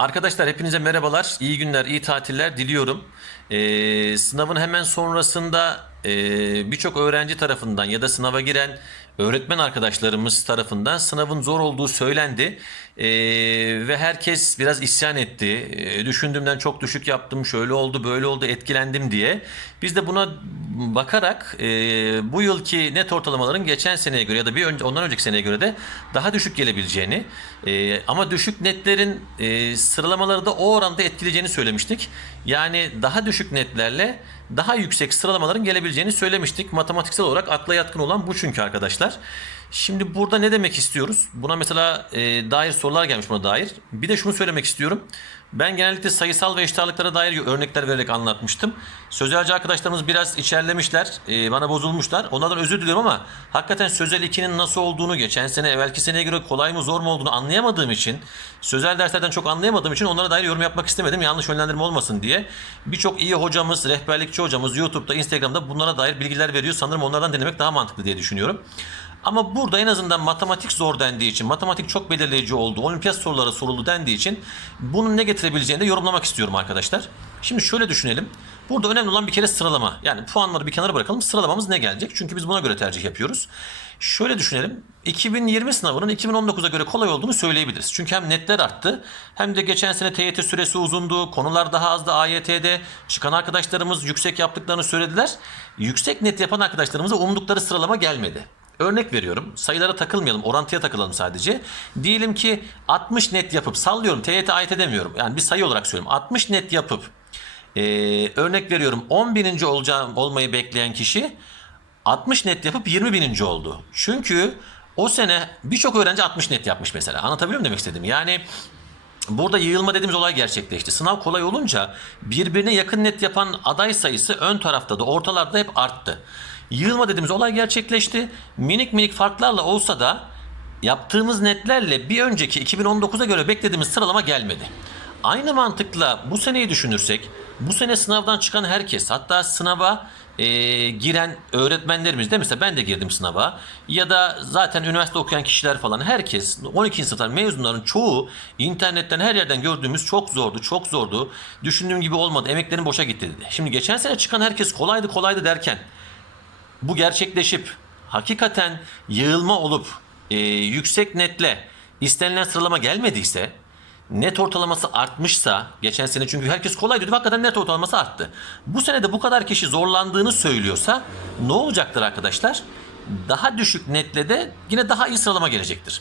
Arkadaşlar hepinize merhabalar, iyi günler, iyi tatiller diliyorum. Ee, sınavın hemen sonrasında e, birçok öğrenci tarafından ya da sınava giren öğretmen arkadaşlarımız tarafından sınavın zor olduğu söylendi. Ee, ve herkes biraz isyan etti. Ee, düşündüğümden çok düşük yaptım, şöyle oldu, böyle oldu, etkilendim diye. Biz de buna bakarak e, bu yılki net ortalamaların geçen seneye göre ya da bir önce, ondan önceki seneye göre de daha düşük gelebileceğini e, ama düşük netlerin e, sıralamaları da o oranda etkileyeceğini söylemiştik. Yani daha düşük netlerle daha yüksek sıralamaların gelebileceğini söylemiştik. Matematiksel olarak akla yatkın olan bu çünkü arkadaşlar. Şimdi burada ne demek istiyoruz? Buna mesela e, dair sorular gelmiş buna dair. Bir de şunu söylemek istiyorum. Ben genellikle sayısal ve eşit ağırlıklara dair örnekler vererek anlatmıştım. Sözelci arkadaşlarımız biraz içerlemişler, e, bana bozulmuşlar. Onlardan özür diliyorum ama hakikaten sözel 2'nin nasıl olduğunu, geçen sene evvelki seneye göre kolay mı zor mu olduğunu anlayamadığım için, sözel derslerden çok anlayamadığım için onlara dair yorum yapmak istemedim. Yanlış yönlendirme olmasın diye. Birçok iyi hocamız, rehberlikçi hocamız YouTube'da, Instagram'da bunlara dair bilgiler veriyor. Sanırım onlardan dinlemek daha mantıklı diye düşünüyorum. Ama burada en azından matematik zor dendiği için, matematik çok belirleyici oldu, olimpiyat soruları soruldu dendiği için bunun ne getirebileceğini de yorumlamak istiyorum arkadaşlar. Şimdi şöyle düşünelim. Burada önemli olan bir kere sıralama. Yani puanları bir kenara bırakalım. Sıralamamız ne gelecek? Çünkü biz buna göre tercih yapıyoruz. Şöyle düşünelim. 2020 sınavının 2019'a göre kolay olduğunu söyleyebiliriz. Çünkü hem netler arttı hem de geçen sene TYT süresi uzundu. Konular daha azdı AYT'de. Çıkan arkadaşlarımız yüksek yaptıklarını söylediler. Yüksek net yapan arkadaşlarımıza umdukları sıralama gelmedi. Örnek veriyorum. Sayılara takılmayalım. Orantıya takılalım sadece. Diyelim ki 60 net yapıp sallıyorum. TYT AYT demiyorum. Yani bir sayı olarak söylüyorum. 60 net yapıp e, örnek veriyorum 10 bininci olacağım, olmayı bekleyen kişi 60 net yapıp 20 bininci oldu. Çünkü o sene birçok öğrenci 60 net yapmış mesela. Anlatabiliyor muyum demek istedim? Yani Burada yığılma dediğimiz olay gerçekleşti. Sınav kolay olunca birbirine yakın net yapan aday sayısı ön tarafta da ortalarda hep arttı. Yığılma dediğimiz olay gerçekleşti. Minik minik farklarla olsa da yaptığımız netlerle bir önceki 2019'a göre beklediğimiz sıralama gelmedi. Aynı mantıkla bu seneyi düşünürsek bu sene sınavdan çıkan herkes hatta sınava e, giren öğretmenlerimiz de mesela ben de girdim sınava ya da zaten üniversite okuyan kişiler falan herkes 12. sınıftan mezunların çoğu internetten her yerden gördüğümüz çok zordu çok zordu düşündüğüm gibi olmadı emeklerim boşa gitti dedi. Şimdi geçen sene çıkan herkes kolaydı kolaydı derken bu gerçekleşip hakikaten yığılma olup e, yüksek netle istenilen sıralama gelmediyse net ortalaması artmışsa geçen sene çünkü herkes kolay diyordu hakikaten net ortalaması arttı. Bu sene de bu kadar kişi zorlandığını söylüyorsa ne olacaktır arkadaşlar? Daha düşük netle de yine daha iyi sıralama gelecektir.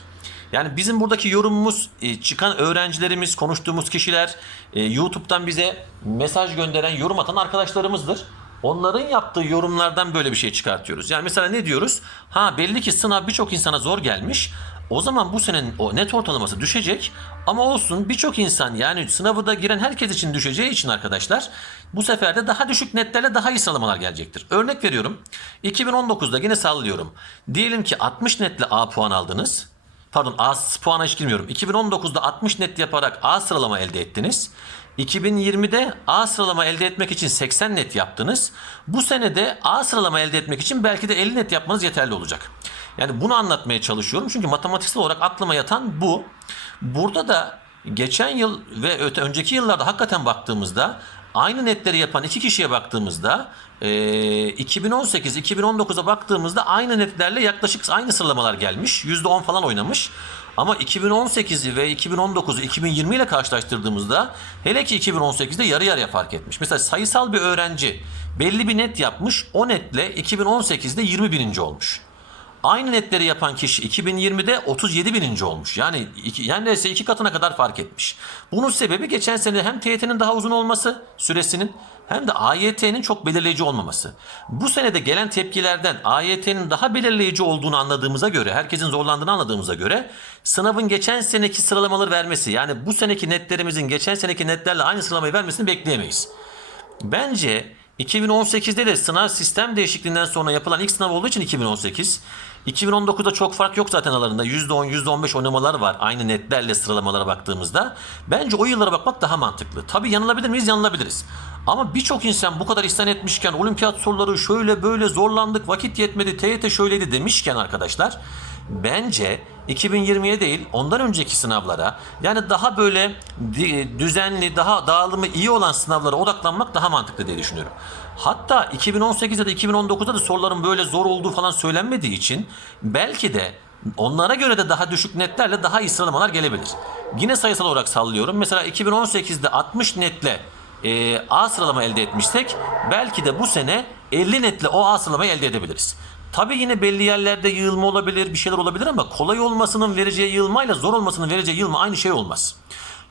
Yani bizim buradaki yorumumuz e, çıkan öğrencilerimiz, konuştuğumuz kişiler, e, YouTube'dan bize mesaj gönderen, yorum atan arkadaşlarımızdır. Onların yaptığı yorumlardan böyle bir şey çıkartıyoruz. Yani mesela ne diyoruz? Ha belli ki sınav birçok insana zor gelmiş. O zaman bu senenin o net ortalaması düşecek ama olsun birçok insan yani sınavı da giren herkes için düşeceği için arkadaşlar bu sefer de daha düşük netlerle daha iyi sıralamalar gelecektir. Örnek veriyorum 2019'da yine sallıyorum. Diyelim ki 60 netle A puan aldınız. Pardon A puana hiç girmiyorum. 2019'da 60 net yaparak A sıralama elde ettiniz. 2020'de A sıralama elde etmek için 80 net yaptınız. Bu senede A sıralama elde etmek için belki de 50 net yapmanız yeterli olacak. Yani bunu anlatmaya çalışıyorum. Çünkü matematiksel olarak aklıma yatan bu. Burada da geçen yıl ve öte önceki yıllarda hakikaten baktığımızda aynı netleri yapan iki kişiye baktığımızda e, 2018-2019'a baktığımızda aynı netlerle yaklaşık aynı sıralamalar gelmiş. %10 falan oynamış. Ama 2018'i ve 2019'u 2020 ile karşılaştırdığımızda hele ki 2018'de yarı yarıya fark etmiş. Mesela sayısal bir öğrenci belli bir net yapmış. O netle 2018'de 20 bininci olmuş. Aynı netleri yapan kişi 2020'de 37 bininci olmuş. Yani iki, yani neredeyse iki katına kadar fark etmiş. Bunun sebebi geçen sene hem TYT'nin daha uzun olması süresinin hem de AYT'nin çok belirleyici olmaması. Bu senede gelen tepkilerden AYT'nin daha belirleyici olduğunu anladığımıza göre, herkesin zorlandığını anladığımıza göre sınavın geçen seneki sıralamaları vermesi yani bu seneki netlerimizin geçen seneki netlerle aynı sıralamayı vermesini bekleyemeyiz. Bence 2018'de de sınav sistem değişikliğinden sonra yapılan ilk sınav olduğu için 2018. 2019'da çok fark yok zaten aralarında. %10, %15 oynamalar var aynı netlerle sıralamalara baktığımızda. Bence o yıllara bakmak daha mantıklı. Tabii yanılabilir miyiz? Yanılabiliriz. Ama birçok insan bu kadar isyan etmişken olimpiyat soruları şöyle böyle zorlandık, vakit yetmedi, TYT şöyleydi demişken arkadaşlar bence 2020'ye değil ondan önceki sınavlara yani daha böyle düzenli, daha dağılımı iyi olan sınavlara odaklanmak daha mantıklı diye düşünüyorum. Hatta 2018'de de 2019'da da soruların böyle zor olduğu falan söylenmediği için belki de onlara göre de daha düşük netlerle daha iyi sıralamalar gelebilir. Yine sayısal olarak sallıyorum. Mesela 2018'de 60 netle e, A sıralama elde etmişsek belki de bu sene 50 netle o A sıralamayı elde edebiliriz. Tabii yine belli yerlerde yığılma olabilir, bir şeyler olabilir ama kolay olmasının vereceği yığılmayla zor olmasının vereceği yığılma aynı şey olmaz.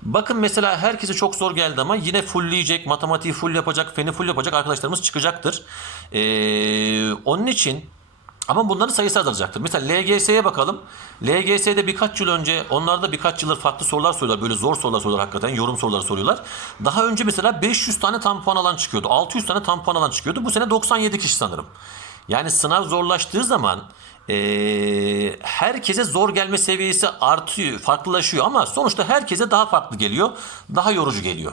Bakın mesela herkese çok zor geldi ama yine fullleyecek, matematiği full yapacak, feni full yapacak arkadaşlarımız çıkacaktır. Ee, onun için ama bunların sayısı azalacaktır. Mesela LGS'ye bakalım. LGS'de birkaç yıl önce onlarda birkaç yıldır farklı sorular soruyorlar. Böyle zor sorular soruyorlar hakikaten. Yorum soruları soruyorlar. Daha önce mesela 500 tane tam puan alan çıkıyordu. 600 tane tam puan alan çıkıyordu. Bu sene 97 kişi sanırım. Yani sınav zorlaştığı zaman eee, herkese zor gelme seviyesi artıyor, farklılaşıyor ama sonuçta herkese daha farklı geliyor, daha yorucu geliyor.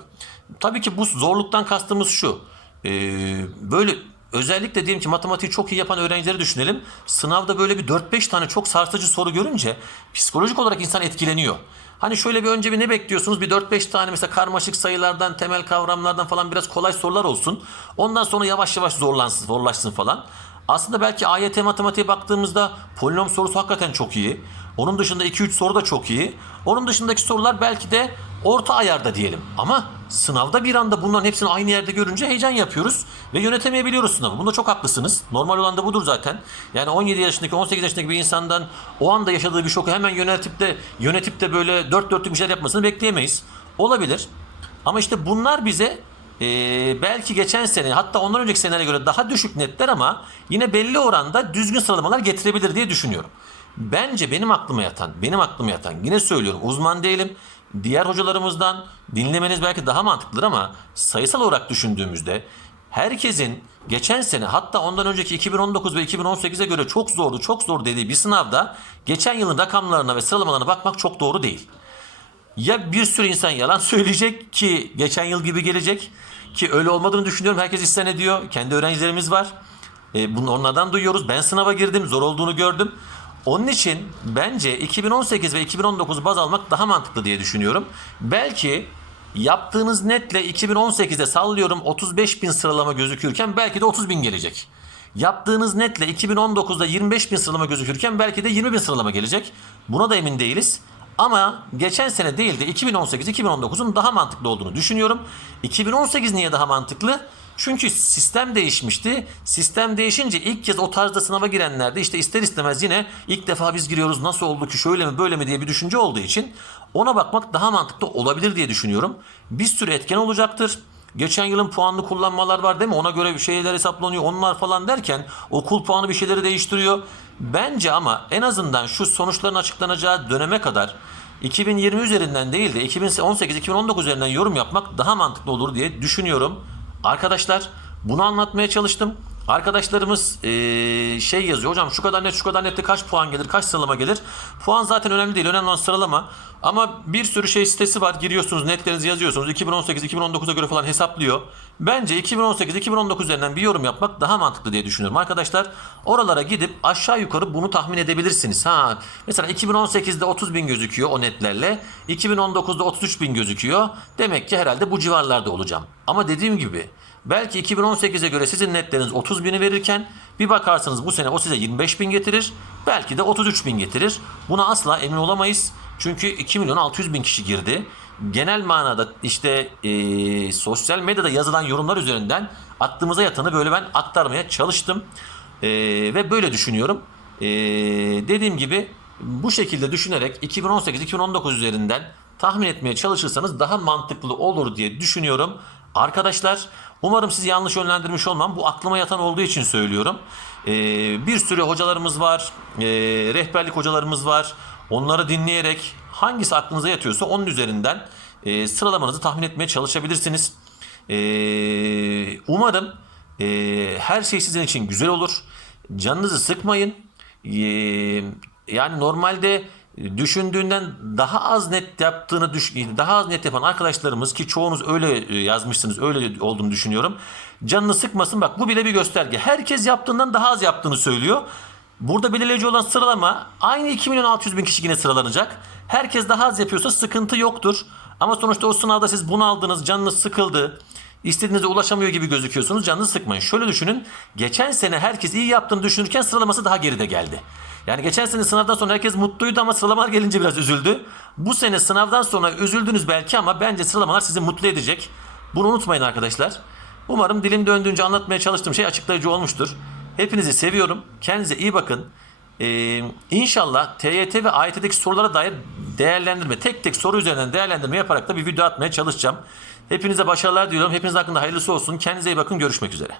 Tabii ki bu zorluktan kastımız şu. eee, böyle özellikle diyelim ki matematiği çok iyi yapan öğrencileri düşünelim. Sınavda böyle bir 4-5 tane çok sarsıcı soru görünce psikolojik olarak insan etkileniyor. Hani şöyle bir önce bir ne bekliyorsunuz? Bir 4-5 tane mesela karmaşık sayılardan, temel kavramlardan falan biraz kolay sorular olsun. Ondan sonra yavaş yavaş zorlansın, zorlaşsın falan. Aslında belki AYT matematiğe baktığımızda polinom sorusu hakikaten çok iyi. Onun dışında 2-3 soru da çok iyi. Onun dışındaki sorular belki de orta ayarda diyelim. Ama sınavda bir anda bunların hepsini aynı yerde görünce heyecan yapıyoruz ve yönetemeyebiliyoruz sınavı. Bunda çok haklısınız. Normal olan da budur zaten. Yani 17 yaşındaki 18 yaşındaki bir insandan o anda yaşadığı bir şoku hemen yönetip de yönetip de böyle dört dörtlük bir şeyler yapmasını bekleyemeyiz. Olabilir. Ama işte bunlar bize e, belki geçen sene hatta ondan önceki senelere göre daha düşük netler ama yine belli oranda düzgün sıralamalar getirebilir diye düşünüyorum. Bence benim aklıma yatan, benim aklıma yatan yine söylüyorum uzman değilim. Diğer hocalarımızdan dinlemeniz belki daha mantıklıdır ama sayısal olarak düşündüğümüzde herkesin geçen sene hatta ondan önceki 2019 ve 2018'e göre çok zordu, çok zor dediği bir sınavda geçen yılın rakamlarına ve sıralamalarına bakmak çok doğru değil. Ya bir sürü insan yalan söyleyecek ki geçen yıl gibi gelecek ki öyle olmadığını düşünüyorum. Herkes isyan ediyor. Kendi öğrencilerimiz var. E, bunu onlardan duyuyoruz. Ben sınava girdim. Zor olduğunu gördüm. Onun için bence 2018 ve 2019 baz almak daha mantıklı diye düşünüyorum. Belki yaptığınız netle 2018'de sallıyorum 35 bin sıralama gözükürken belki de 30 bin gelecek. Yaptığınız netle 2019'da 25 bin sıralama gözükürken belki de 20 bin sıralama gelecek. Buna da emin değiliz. Ama geçen sene değil de 2018-2019'un daha mantıklı olduğunu düşünüyorum. 2018 niye daha mantıklı? Çünkü sistem değişmişti. Sistem değişince ilk kez o tarzda sınava girenler de işte ister istemez yine ilk defa biz giriyoruz nasıl oldu ki şöyle mi böyle mi diye bir düşünce olduğu için ona bakmak daha mantıklı olabilir diye düşünüyorum. Bir sürü etken olacaktır. Geçen yılın puanlı kullanmalar var değil mi? Ona göre bir şeyler hesaplanıyor. Onlar falan derken okul puanı bir şeyleri değiştiriyor. Bence ama en azından şu sonuçların açıklanacağı döneme kadar 2020 üzerinden değil de 2018-2019 üzerinden yorum yapmak daha mantıklı olur diye düşünüyorum. Arkadaşlar bunu anlatmaya çalıştım. Arkadaşlarımız eee, şey yazıyor. Hocam şu kadar net şu kadar nette kaç puan gelir kaç sıralama gelir. Puan zaten önemli değil. Önemli olan sıralama. Ama bir sürü şey sitesi var. Giriyorsunuz netlerinizi yazıyorsunuz. 2018-2019'a göre falan hesaplıyor. Bence 2018-2019 üzerinden bir yorum yapmak daha mantıklı diye düşünüyorum. Arkadaşlar oralara gidip aşağı yukarı bunu tahmin edebilirsiniz. Ha, mesela 2018'de 30 bin gözüküyor o netlerle. 2019'da 33 bin gözüküyor. Demek ki herhalde bu civarlarda olacağım. Ama dediğim gibi Belki 2018'e göre sizin netleriniz 30 bini verirken bir bakarsınız bu sene o size 25 bin getirir. Belki de 33 bin getirir. Buna asla emin olamayız. Çünkü 2 milyon 600 bin kişi girdi. Genel manada işte eee, sosyal medyada yazılan yorumlar üzerinden aklımıza yatanı böyle ben aktarmaya çalıştım. Eee, ve böyle düşünüyorum. Eee, dediğim gibi bu şekilde düşünerek 2018-2019 üzerinden tahmin etmeye çalışırsanız daha mantıklı olur diye düşünüyorum. Arkadaşlar umarım sizi yanlış yönlendirmiş olmam. Bu aklıma yatan olduğu için söylüyorum. Ee, bir sürü hocalarımız var. ee, rehberlik hocalarımız var. Onları dinleyerek hangisi aklınıza yatıyorsa onun üzerinden ee, sıralamanızı tahmin etmeye çalışabilirsiniz. Ee, umarım ee, her şey sizin için güzel olur. Canınızı sıkmayın. Ee, yani normalde düşündüğünden daha az net yaptığını düş daha az net yapan arkadaşlarımız ki çoğunuz öyle e, yazmışsınız öyle olduğunu düşünüyorum. Canını sıkmasın bak bu bile bir gösterge. Herkes yaptığından daha az yaptığını söylüyor. Burada belirleyici olan sıralama aynı 2 milyon 600 bin kişi yine sıralanacak. Herkes daha az yapıyorsa sıkıntı yoktur. Ama sonuçta o sınavda siz bunaldınız, canınız sıkıldı. istediğinize ulaşamıyor gibi gözüküyorsunuz. Canınızı sıkmayın. Şöyle düşünün. Geçen sene herkes iyi yaptığını düşünürken sıralaması daha geride geldi. Yani geçen sene sınavdan sonra herkes mutluydu ama sıralamalar gelince biraz üzüldü. Bu sene sınavdan sonra üzüldünüz belki ama bence sıralamalar sizi mutlu edecek. Bunu unutmayın arkadaşlar. Umarım dilim döndüğünce anlatmaya çalıştığım şey açıklayıcı olmuştur. Hepinizi seviyorum. Kendinize iyi bakın. Ee, inşallah TYT ve AYT'deki sorulara dair değerlendirme, tek tek soru üzerinden değerlendirme yaparak da bir video atmaya çalışacağım. Hepinize başarılar diliyorum. Hepinizin hakkında hayırlısı olsun. Kendinize iyi bakın. Görüşmek üzere.